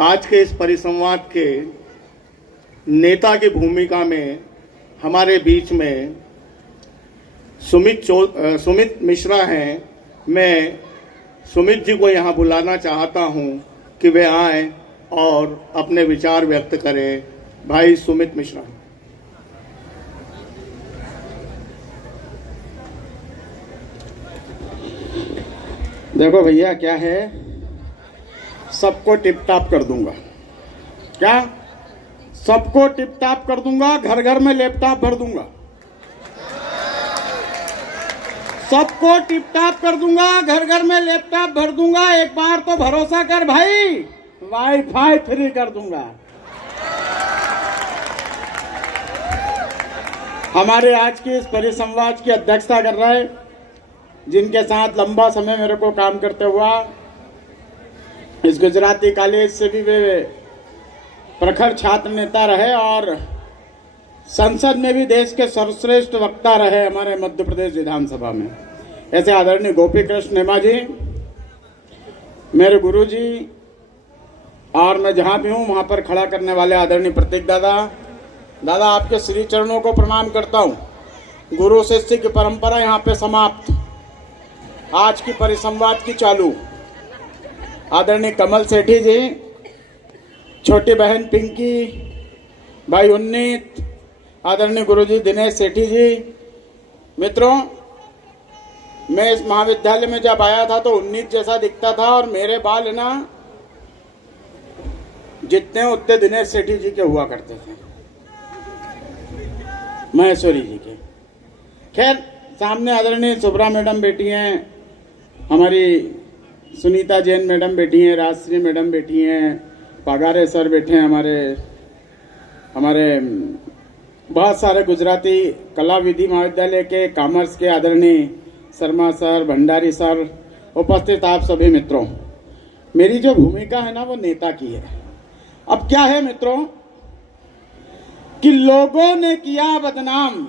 आज के इस परिसंवाद के नेता की भूमिका में हमारे बीच में सुमित मिश्रा हैं। मैं सुमित जी को यहाँ बुलाना चाहता हूँ कि वे आएं और अपने विचार व्यक्त करें। भाई सुमित मिश्रा। देखो भैया, क्या है, सबको टिप टाप कर दूंगा। क्या? सबको टिप टाप कर दूंगा, घर घर में लैपटॉप भर दूंगा। सबको टिप टाप कर दूंगा, घर घर में लैपटॉप भर दूंगा। एक बार तो भरोसा कर भाई, वाईफाई फ्री कर दूंगा। हमारे आज की इस परिसंवाद की अध्यक्षता कर रहे, जिनके साथ लंबा समय मेरे को काम करते हुआ, इस गुजराती कॉलेज से भी वे प्रखर छात्र नेता रहे और संसद में भी देश के सर्वश्रेष्ठ वक्ता रहे हमारे मध्य प्रदेश विधानसभा में। ऐसे आदरणीय गोपी कृष्ण नेमा जी, मेरे गुरु जी, और मैं जहां भी हूं वहां पर खड़ा करने वाले आदरणीय प्रतीक दादा, आपके श्री चरणों को प्रणाम करता हूं। गुरु शिष्य की परंपरा यहाँ पे समाप्त, आज की परिसंवाद की चालू। आदरणीय कमल सेठी जी, छोटी बहन पिंकी, भाई उन्नीत, आदरणीय गुरुजी दिनेश सेठी जी। मित्रों, मैं इस महाविद्यालय में जब आया था तो 19 जैसा दिखता था और मेरे बाल है ना जितने उतने दिनेश सेठी जी के हुआ करते थे, महेश्वरी जी के। खैर, सामने आदरणीय सुब्रा मैडम बैठी हैं, हमारी सुनीता जैन मैडम बैठी हैं, राजश्री मैडम बैठी हैं, पगारे सर बैठे हैं, हमारे बहुत सारे गुजराती कला विधि महाविद्यालय के कॉमर्स के आदरणीय शर्मा सर, भंडारी सर, उपस्थित आप सभी मित्रों। मेरी जो भूमिका है ना वो नेता की है। अब क्या है मित्रों कि लोगों ने किया बदनाम,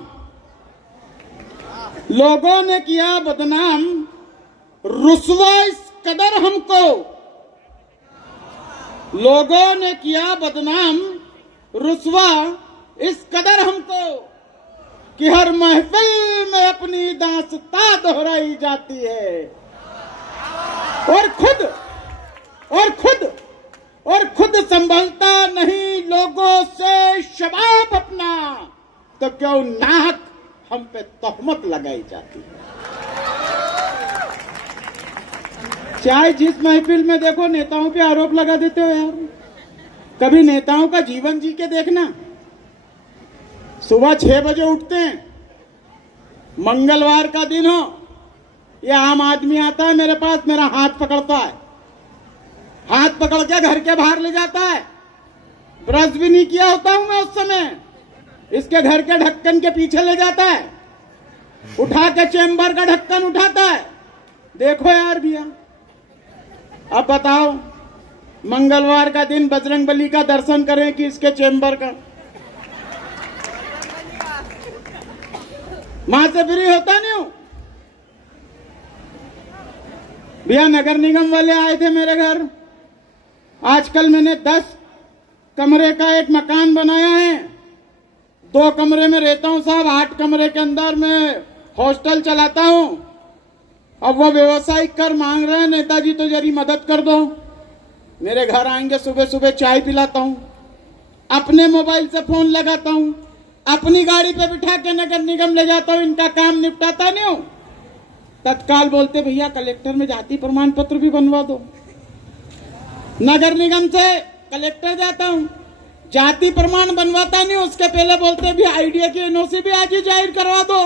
रुसवा इस कदर हमको, लोगों ने किया बदनाम, रुसवा इस कदर हमको कि हर महफिल में अपनी दास्तां दोहराई जाती है और खुद संभलता नहीं लोगों से शबाब अपना, तो क्यों नाहक हम पे तोहमत लगाई जाती है। चाहे जिस महफिल में देखो नेताओं पे आरोप लगा देते हो यार। कभी नेताओं का जीवन जी के देखना। सुबह 6 बजे उठते हैं, मंगलवार का दिन हो, ये आम आदमी आता है मेरे पास, मेरा हाथ पकड़ता है, हाथ पकड़ के घर के बाहर ले जाता है। ब्रश भी नहीं किया होता हूं मैं उस समय, इसके घर के ढक्कन के पीछे ले जाता है, उठा के चेम्बर का ढक्कन उठाता है। देखो यार भैया, अब बताओ, मंगलवार का दिन बजरंगबली का दर्शन करें कि इसके चेम्बर का? मां से फ्री होता नहीं हूं भैया। नगर निगम वाले आए थे मेरे घर। आजकल मैंने 10 कमरे का एक मकान बनाया है। 2 कमरे में रहता हूं साहब, 8 कमरे के अंदर मैं हॉस्टल चलाता हूं। अब वो व्यवसायिक कर मांग रहे हैं, नेताजी तो जरी मदद कर दो। मेरे घर आएंगे, सुबह सुबह चाय पिलाता हूं, अपने मोबाइल से फोन लगाता हूं, अपनी गाड़ी पे बिठा के नगर निगम ले जाता हूं, इनका काम निपटाता नहीं हूं। तत्काल बोलते भैया कलेक्टर में जाति प्रमाण पत्र भी बनवा दो। नगर निगम से कलेक्टर जाता हूं, जाति प्रमाण बनवाता नहीं, उसके पहले बोलते भी आईडिया की एनओसी भी आज ही जाहिर करवा दो।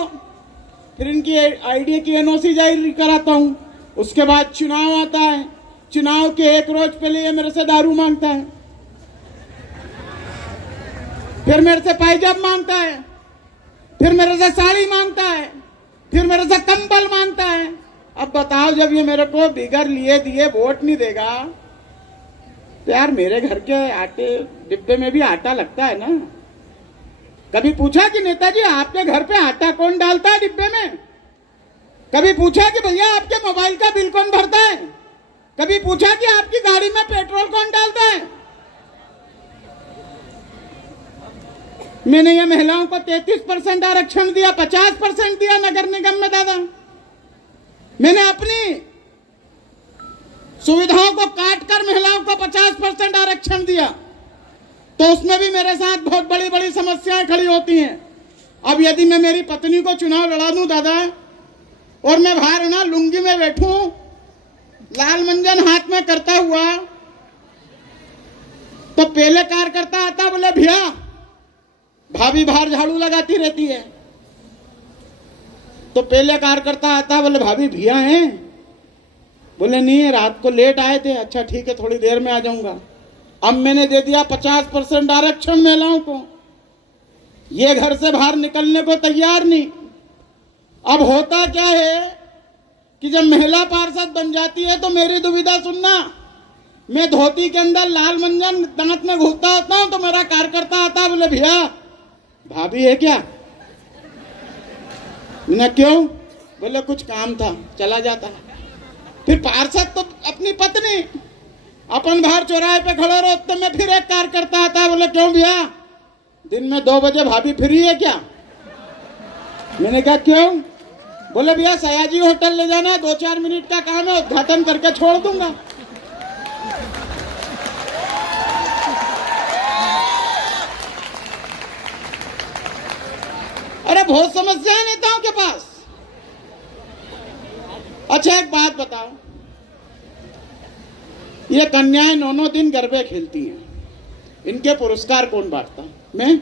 फिर इनकी आईडिया की एनओसी जाहिर कराता हूं। उसके बाद चुनाव आता है, चुनाव के 1 रोज पहले ये मेरे से दारू मांगता है, फिर मेरे से पायजाब मांगता है, फिर मेरे से साड़ी मांगता है, फिर मेरे से कंबल मांगता है। अब बताओ, जब ये मेरे को बिगर लिए दिए वोट नहीं देगा तो यार मेरे घर के आटे डिब्बे में भी आटा लगता है ना। कभी पूछा कि नेताजी आपके घर पे आटा कौन डालता है डिब्बे में? कभी पूछा कि भैया आपके मोबाइल का बिल कौन भरता है? कभी पूछा कि आपकी गाड़ी में पेट्रोल कौन डालता है? मैंने ये महिलाओं को 33% आरक्षण दिया, 50% दिया नगर निगम में दादा। मैंने अपनी सुविधाओं को काटकर महिलाओं को 50% आरक्षण दिया, तो उसमें भी मेरे साथ बहुत बड़ी बड़ी समस्याएं खड़ी होती हैं। अब यदि मैं मेरी पत्नी को चुनाव लड़ा दूं दादा, और मैं बाहर ना लुंगी में बैठूं, लाल मंजन हाथ में करता हुआ, तो पहले कार्यकर्ता आता, बोले भैया भाभी बाहर झाड़ू लगाती रहती है। तो पहले कार्यकर्ता आता, बोले भाभी भैया हैं? बोले नहीं, रात को लेट आए थे। अच्छा ठीक है, थोड़ी देर में आ जाऊंगा। अब मैंने दे दिया 50% आरक्षण महिलाओं को, ये घर से बाहर निकलने को तैयार नहीं। अब होता क्या है कि जब महिला पार्षद बन जाती है तो मेरी दुविधा सुनना, मैं धोती के अंदर लाल मंजन दांत में घुसता होता हूं, तो मेरा कार्यकर्ता आता, बोले भैया भाभी है क्या? मैंने क्यों? बोले कुछ काम था, चला जाता। फिर पार्षद तो अपनी पत्नी, अपन बाहर चौराहे पे खड़े रहते में फिर एक कार्यकर्ता आता, बोले क्यों भैया दिन में 2 बजे भाभी फ्री है क्या? मैंने कहा क्यों? बोले भैया सयाजी होटल ले जाना, 2-4 मिनट का काम है, उद्घाटन करके छोड़ दूंगा। अरे बहुत समस्या है नेताओं के पास। अच्छा एक बात बताओ, ये कन्याएं 9 दिन गरबे खेलती हैं, इनके पुरस्कार कौन बांटता? मैं।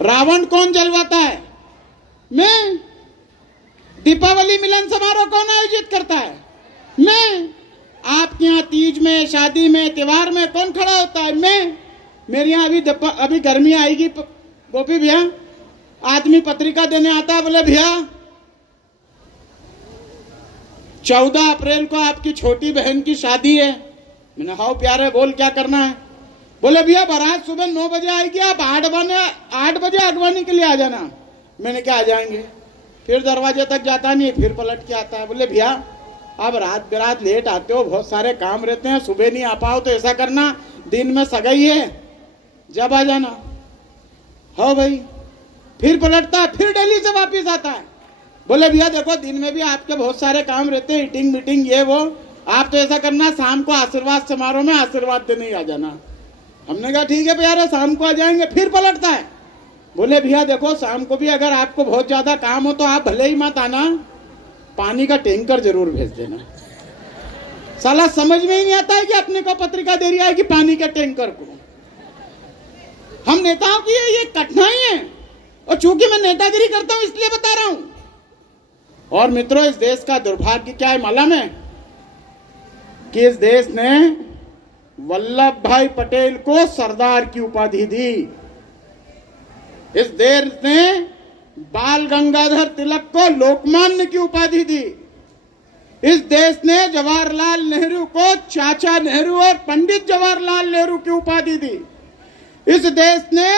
रावण कौन जलवाता है? मैं। दीपावली मिलन समारोह कौन आयोजित करता है? मैं। आपके यहाँ तीज में, शादी में, त्योहार में कौन खड़ा होता है? मैं। मेरे यहाँ अभी गर्मी आएगी गोपी भैया, आदमी पत्रिका देने आता है, बोले भैया 14 अप्रैल को आपकी छोटी बहन की शादी है। मैंने हाँ प्यारे बोल क्या करना है? बोले भैया बारात सुबह 9 बजे आएगी, आप 8 बजे अगवानी के लिए आ जाना। मैंने क्या आ जाएंगे? फिर दरवाजे तक जाता नहीं, फिर पलट के आता है। बोले भैया आप रात बिरात लेट आते हो, बहुत सारे काम रहते हैं, सुबह नहीं आ पाओ तो ऐसा करना दिन में सगाई है, जब आ जाना। हाँ भाई, फिर पलटता, फिर दिल्ली से वापिस आता है। बोले भैया देखो दिन में भी आपके बहुत सारे काम रहते हैं, मीटिंग मीटिंग ये वो, आप तो ऐसा करना शाम को आशीर्वाद समारोह में आशीर्वाद देने ही आ जाना। हमने कहा ठीक है भैया शाम को आ जाएंगे। फिर पलटता है, बोले भैया देखो शाम को भी अगर आपको बहुत ज्यादा काम हो तो आप भले ही मत आना, पानी का टैंकर जरूर भेज देना। साला समझ में ही नहीं आता है कि अपने को पत्रिका दे रही है कि पानी का टैंकर को। हम नेताओं की ये कठिनाई है, और चूंकि मैं नेतागिरी करता हूं इसलिए बता रहा हूं। और मित्रों इस देश का दुर्भाग्य क्या है मालूम है? कि इस देश ने वल्लभ भाई पटेल को सरदार की उपाधि दी। इस देश ने बाल गंगाधर तिलक को लोकमान्य की उपाधि दी। इस देश ने जवाहरलाल नेहरू को चाचा नेहरू और पंडित जवाहरलाल नेहरू की उपाधि दी। इस देश ने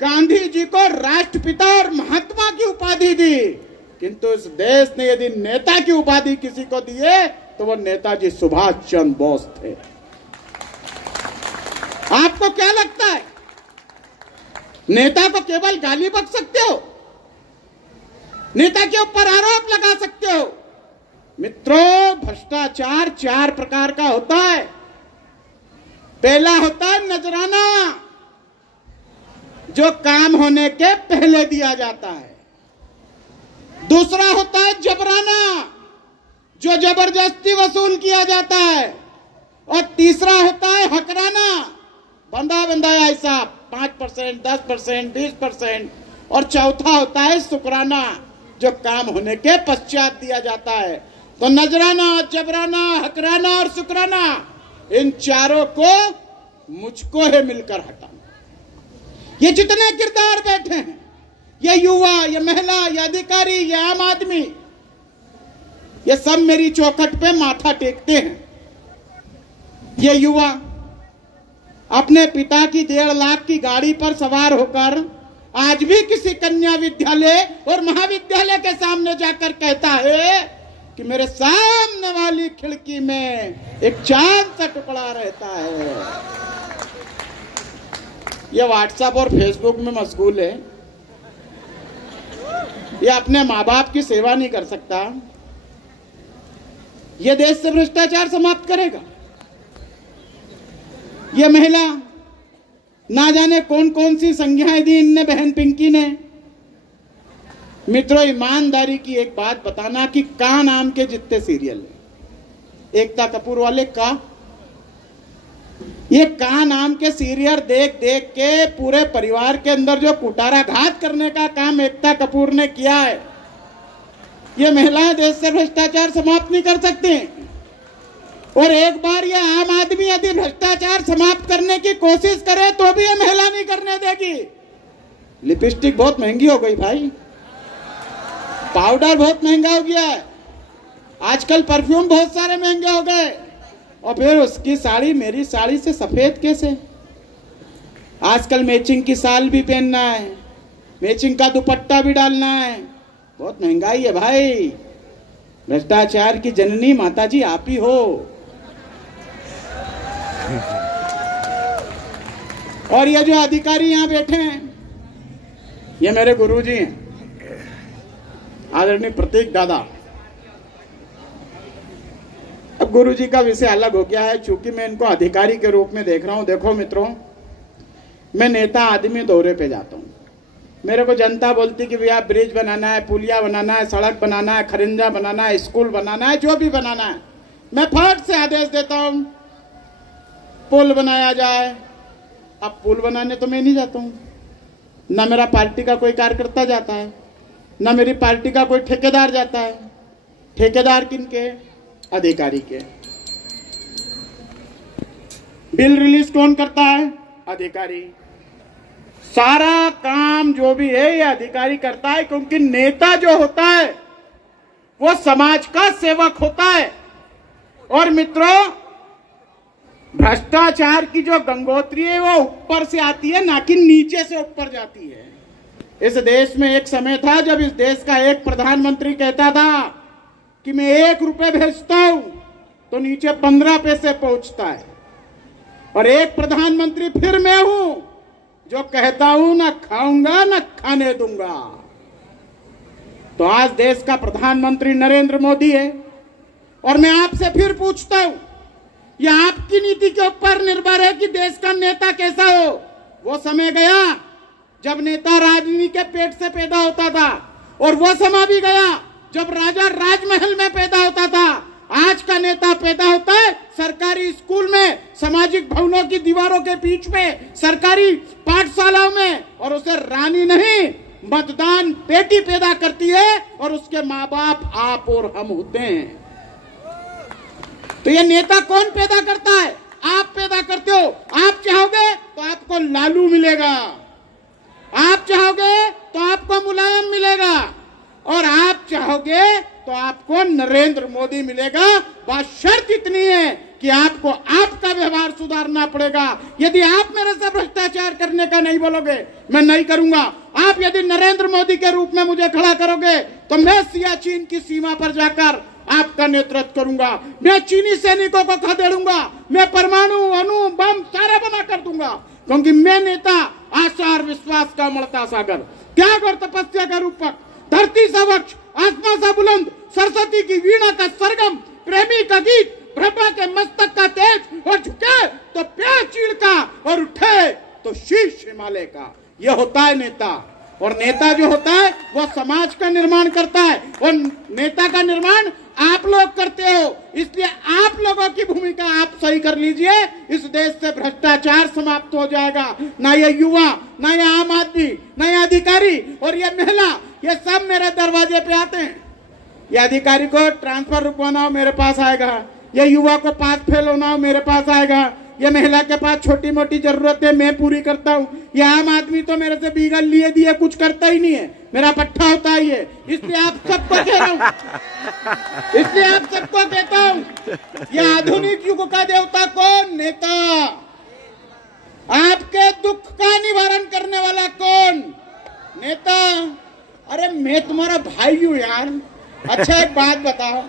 गांधी जी को राष्ट्रपिता और महात्मा की उपाधि दी। किंतु इस देश ने यदि नेता की उपाधि किसी को दी है तो वो नेताजी सुभाष चंद्र बोस थे। आपको क्या लगता है नेता को केवल गाली बक सकते हो, नेता के ऊपर आरोप लगा सकते हो? मित्रों भ्रष्टाचार 4 प्रकार का होता है। पहला होता है नजराना, जो काम होने के पहले दिया जाता है। दूसरा होता है जबराना, जो जबरदस्ती वसूल किया जाता है। और तीसरा होता है हकराना, बंधा बंधाया हिसाब 5%, 10%, 20%। और चौथा होता है शुक्राना, जो काम होने के पश्चात दिया जाता है। तो नजराना, जबराना, हकराना और शुक्राना, इन चारों को मुझको है मिलकर हटाना। ये जितने किरदार बैठे हैं, ये युवा, ये महिला, ये अधिकारी, ये आम आदमी, ये सब मेरी चौखट पे माथा टेकते हैं। ये युवा अपने पिता की 1.5 लाख की गाड़ी पर सवार होकर आज भी किसी कन्या विद्यालय और महाविद्यालय के सामने जाकर कहता है कि मेरे सामने वाली खिड़की में एक चांद सा टुकड़ा रहता है। ये व्हाट्सएप और फेसबुक में मशगूल है, ये अपने माँ बाप की सेवा नहीं कर सकता, ये देश से भ्रष्टाचार समाप्त करेगा। ये महिला ना जाने कौन कौन सी संज्ञाएं दी इनने बहन पिंकी ने। मित्रों, ईमानदारी की एक बात बताना कि का नाम के जितने सीरियल है, एकता कपूर वाले का, ये का नाम के सीरियल देख देख के पूरे परिवार के अंदर जो कुटाराघात करने का काम एकता कपूर ने किया है, ये महिलाएं देश से भ्रष्टाचार समाप्त नहीं कर सकती। और एक बार ये आम आदमी यदि भ्रष्टाचार समाप्त करने की कोशिश करे तो भी ये महिला नहीं करने देगी। लिपस्टिक बहुत महंगी हो गई भाई, पाउडर बहुत महंगा हो गया है, आजकल परफ्यूम बहुत सारे महंगे हो गए, और फिर उसकी साड़ी मेरी साड़ी से सफेद कैसे? आजकल मैचिंग की साल भी पहनना है, मैचिंग का दुपट्टा भी डालना है, बहुत महंगाई है भाई। भ्रष्टाचार की जननी माताजी आप ही हो। और ये जो अधिकारी यहां बैठे हैं, ये मेरे गुरुजी हैं, आदरणीय प्रतीक दादा। अब गुरुजी का विषय अलग हो गया है, चूंकि मैं इनको अधिकारी के रूप में देख रहा हूं। देखो मित्रों, मैं नेता आदमी दौरे पे जाता हूं, मेरे को जनता बोलती कि भैया ब्रिज बनाना है, पुलिया बनाना है, सड़क बनाना है, खरिंजा बनाना है, स्कूल बनाना है, जो भी बनाना है, मैं फट से आदेश देता हूं पुल बनाया जाए। अब पुल बनाने तो मैं नहीं जाता हूं, ना मेरा पार्टी का कोई कार्यकर्ता जाता है, ना मेरी पार्टी का कोई ठेकेदार जाता है। ठेकेदार किनके? अधिकारी के। बिल रिलीज कौन करता है? अधिकारी। सारा काम जो भी है ये अधिकारी करता है, क्योंकि नेता जो होता है वो समाज का सेवक होता है। और मित्रों, भ्रष्टाचार की जो गंगोत्री है वो ऊपर से आती है, ना कि नीचे से ऊपर जाती है। इस देश में एक समय था जब इस देश का एक प्रधानमंत्री कहता था कि मैं 1 रुपए भेजता हूं तो नीचे 15 पैसे पहुंचता है। और एक प्रधानमंत्री फिर मैं हूं जो कहता हूं ना खाऊंगा ना खाने दूंगा। तो आज देश का प्रधानमंत्री नरेंद्र मोदी है, और मैं आपसे फिर पूछता हूं, यह आपकी नीति के ऊपर निर्भर है कि देश का नेता कैसा हो। वो समय गया जब नेता राजनीति के पेट से पैदा होता था, और वो समय भी गया जब राजा राजमहल में पैदा होता था। आज का नेता पैदा होता है सरकारी स्कूल में, सामाजिक भवनों की दीवारों के बीच में, सरकारी पाठशालाओं में, और उसे रानी नहीं मतदान पेटी पैदा करती है, और उसके माँ बाप आप और हम होते हैं। तो ये नेता कौन पैदा करता है? आप पैदा करते हो। आप चाहोगे तो आपको लालू मिलेगा, आप चाहोगे तो आपको मुलायम मिलेगा, और आप चाहोगे तो आपको नरेंद्र मोदी मिलेगा। बात शर्त इतनी है कि आपको आपका व्यवहार सुधारना पड़ेगा। यदि आप मेरे से भ्रष्टाचार करने का नहीं बोलोगे, मैं नहीं करूंगा। आप यदि नरेंद्र मोदी के रूप में मुझे खड़ा करोगे तो मैं सियाचिन की सीमा पर जाकर आपका नेतृत्व करूंगा। मैं चीनी सैनिकों को खदेड़ूंगा, मैं परमाणु अणु बम सारा बना कर दूंगा, क्योंकि मैं नेता आशा और विश्वास का मरता सागर, त्याग और तपस्या का रूपक, धरती सा वृक्ष, आसमां सा बुलंद, सरस्वती की वीणा का सरगम, प्रेमी का गीत, ब्रह्मा के मस्तक का तेज, और झुके तो पैर चीड़ का, और उठे तो शीश हिमालय का। यह होता है नेता। और नेता जो होता है वो समाज का निर्माण करता है, और नेता का निर्माण आप लोग करते हो। इसलिए आप लोगों की भूमिका आप सही कर लीजिए, इस देश से भ्रष्टाचार समाप्त हो जाएगा। ना ये युवा, ना ये आम आदमी, ना ये अधिकारी और ये महिला, ये सब मेरे दरवाजे पे आते हैं। ये अधिकारी को ट्रांसफर रुकवाना हो मेरे पास आएगा, ये युवा को पास फेल होना हो मेरे पास आएगा, ये महिला के पास छोटी मोटी जरूरतें मैं पूरी करता हूँ। ये आम आदमी तो मेरे से बिगड़ लिए दिए कुछ करता ही नहीं है, मेरा पट्टा होता ही है। इसलिए आप सबको कह रहा हूँ, इसलिए आप सबको कहता हूँ, ये आधुनिक युग का देवता कौन? नेता। आपके दुख का निवारण करने वाला कौन? नेता। अरे मैं तुम्हारा भाई हूँ यार। अच्छा एक बात बताओ,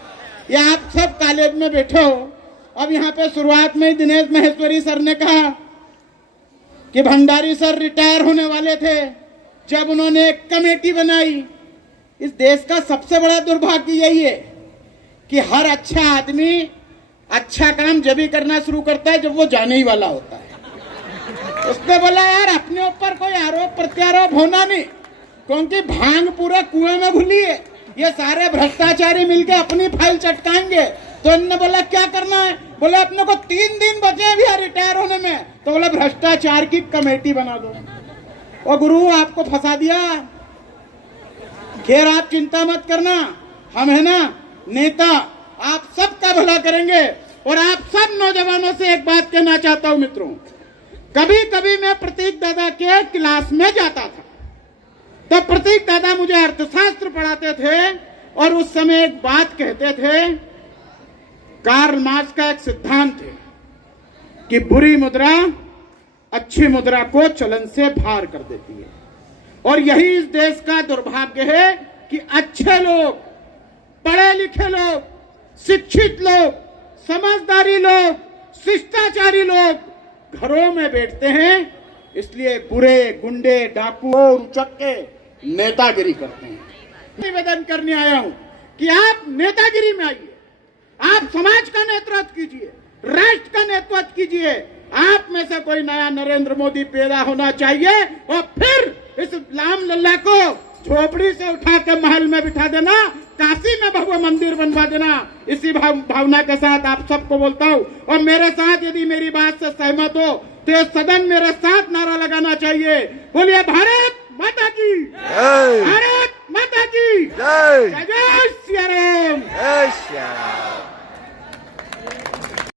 ये आप सब कॉलेज में बैठे हो, अब यहाँ पे शुरुआत में दिनेश महेश्वरी सर ने कहा कि भंडारी सर रिटायर होने वाले थे जब उन्होंने एक कमेटी बनाई। इस देश का सबसे बड़ा दुर्भाग्य यही है कि हर अच्छा आदमी अच्छा काम जब भी करना शुरू करता है जब वो जाने ही वाला होता है। उसने बोला यार अपने ऊपर कोई आरोप प्रत्यारोप होना नहीं, क्योंकि भांग पूरा कुएं में घुली है, ये सारे भ्रष्टाचारी मिलके अपनी फाइल चटकाएंगे। तो इन्होंने बोला क्या करना है, बोले अपने को 3 दिन बचे हैं भैया रिटायर होने में, तो बोला भ्रष्टाचार की कमेटी बना दो। और गुरु आपको फंसा दिया। खैर आप चिंता मत करना, हम है ना नेता, आप सबका भला करेंगे। और आप सब नौजवानों से एक बात कहना चाहता हूं मित्रों, कभी कभी मैं प्रतीक दादा के क्लास में जाता था, तो प्रतीक दादा मुझे अर्थशास्त्र पढ़ाते थे और उस समय एक बात कहते थे, कार्ल मार्क्स का एक सिद्धांत है कि बुरी मुद्रा अच्छी मुद्रा को चलन से बाहर कर देती है। और यही इस देश का दुर्भाग्य है कि अच्छे लोग, पढ़े लिखे लोग, शिक्षित लोग, समझदारी लोग, शिष्टाचारी लोग घरों में बैठते हैं, इसलिए बुरे गुंडे डाकू और उचक्के नेतागिरी करते हैं। निवेदन करने आया हूं कि आप नेतागिरी में आइए, आप समाज का नेतृत्व कीजिए, राष्ट्र का नेतृत्व कीजिए। आप में से कोई नया नरेंद्र मोदी पैदा होना चाहिए और फिर इस राम लल्ला को झोपड़ी से उठा के महल में बिठा देना, काशी में भव्य मंदिर बनवा देना। इसी भावना के साथ आप सबको बोलता हूं, और मेरे साथ यदि मेरी बात से सहमत हो तो ये सदन मेरे साथ नारा लगाना चाहिए, बोलिए भारत माता की जय, भारत माता की जय, जय श्री राम, जय श्री राम।